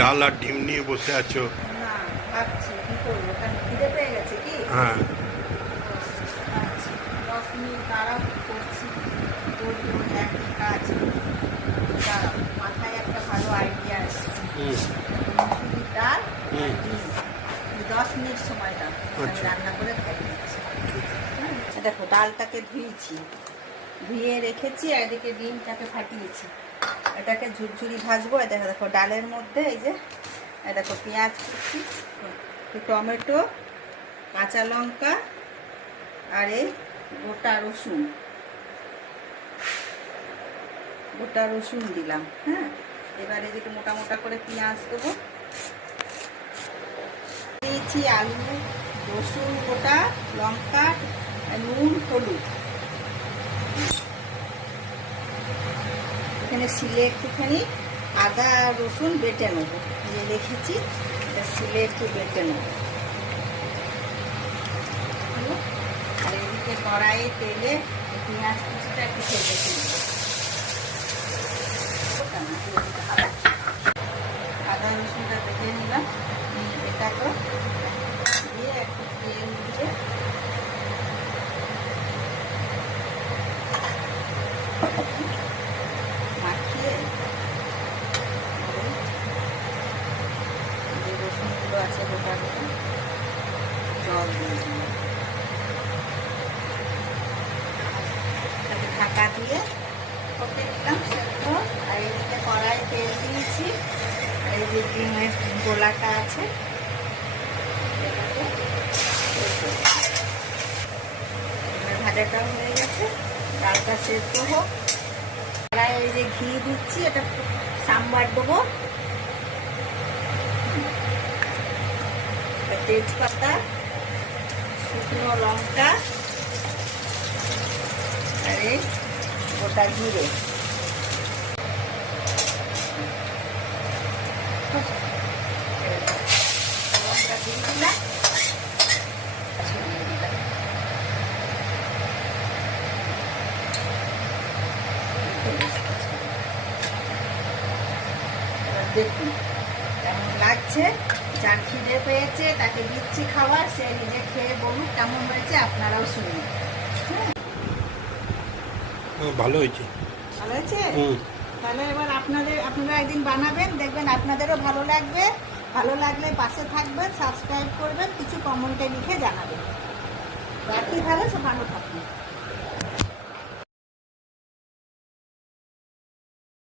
ডাল আর ডিম নিয়ে বসে আছো। না, ভাবছি কি করবো, কারণ খিদে পেয়ে গেছে কি। হ্যাঁ, ভাবছি 10 মিনিট দাঁড়াও, করছি, করবো একই কাজ। দাঁড়াও, মাথায় একটা ভালো আইডিয়া আসছে। মুসুরির ডাল আর ডিম, 10 মিনিট সময় দাও, আমি রান্না করে খাই দিচ্ছি। দেখো ডালটাকে ধুয়েছি, ধুয়ে রেখেছি, আর এদিকে ডিমটাকে ফাটিয়েছি। এটাকে ঝুরঝুরি ভাজবো। দেখো দেখো ডালের মধ্যে এই যে দেখো পেঁয়াজ কুচি, টমেটো, কাঁচা লঙ্কা আর এই গোটা রসুন দিলাম। হ্যাঁ, এবারে যেটা মোটা মোটা করে পেঁয়াজ দেবো, দিয়েছি আলু, রসুন, গোটা লঙ্কা, নুন, হলুদ। এখানে শিলে একটুখানি আদা আর রসুন বেটে নেবো, দিয়ে রেখেছি, এটা শিলে একটু বেটে নেবো। আর এদিকে কড়াইয়ে তেলে পেঁয়াজ কুচিটা একটু ভেজে নেবো। আদা রসুনটা বেটে নিলাম, এটাকে দিয়ে একটু তেল দিয়ে মাখিয়ে যে রসুনগুলো আছে গোটা গোটা জল দিয়ে দিলাম, ঢাকা দিয়ে করতে দিলাম সেদ্ধ। আর এদিকে কড়াই তেল দিয়েছি, আর এই যে ডিমের গোলাটা আছে ভাজাটাও হয়ে গেছে, ডালটা সেদ্ধ হোক। কড়াই এই যে ঘি দিচ্ছি, এটা সাম্বার দেবো, তেজপাতা, শুকনো লঙ্কা আর এই গোটা জিরে, লঙ্কা দিয়ে দিলাম, দেখুন কেমন লাগছে। যার খিদে পেয়েছে তাকে দিচ্ছি খাবার, সে নিজে খেয়ে বলুন কেমন হয়েছে, আপনারাও শুনুন। ভালো হয়েছে, ভালো হয়েছে। তাহলে এবার আপনারা একদিন বানাবেন, দেখবেন আপনাদেরও ভালো লাগবে। ভালো লাগলে পাশে থাকবেন, সাবস্ক্রাইব করবেন, কিছু কমেন্টে লিখে জানাবেন। রাখি তাহলে, সব ভালো থাকবেন।